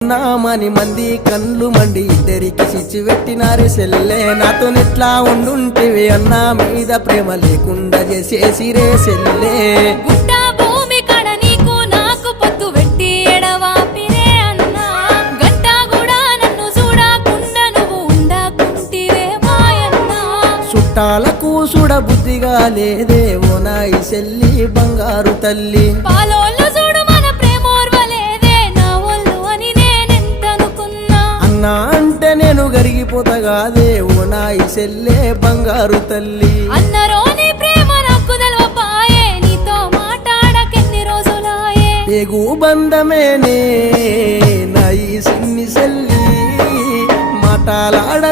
నామని మంది కళ్ళు మండి ఇద్దరికి చిచ్చు పెట్టినారు సెల్లే నాతో ఎట్లా ఉండుంటివి అన్నా మీద ప్రేమ లేకుండా చేసేసిరే సెల్లే గుట్టా భూమి కడ నీకు నాకు పొత్తు పెట్టి ఎడవాపిరే అన్నా గంట కూడా నన్ను చూడకుండా నువ్వు ఉండకుంటివే మాయన్నా చుట్టాలకు చూడ బుద్ధిగా లేదే ఓ నాయి సెల్లి బంగారు తల్లి పాలోళ్ళు చూడు మన ప్రేమోర్వలేదే నా ఒళ్ళు అని నేనెంతనుకున్నా అన్నా అంటే నేను గరిగిపోతగాదే ఓ నాయి సెల్లే బంగారు తల్లి అన్నరోని ప్రేమ నాకు తెలవపాయే నీతో మాట్లాడకెన్ని రోజులాయే ఎగు బంధమేనే నాయి సిన్ని సెల్లి మాటలాడ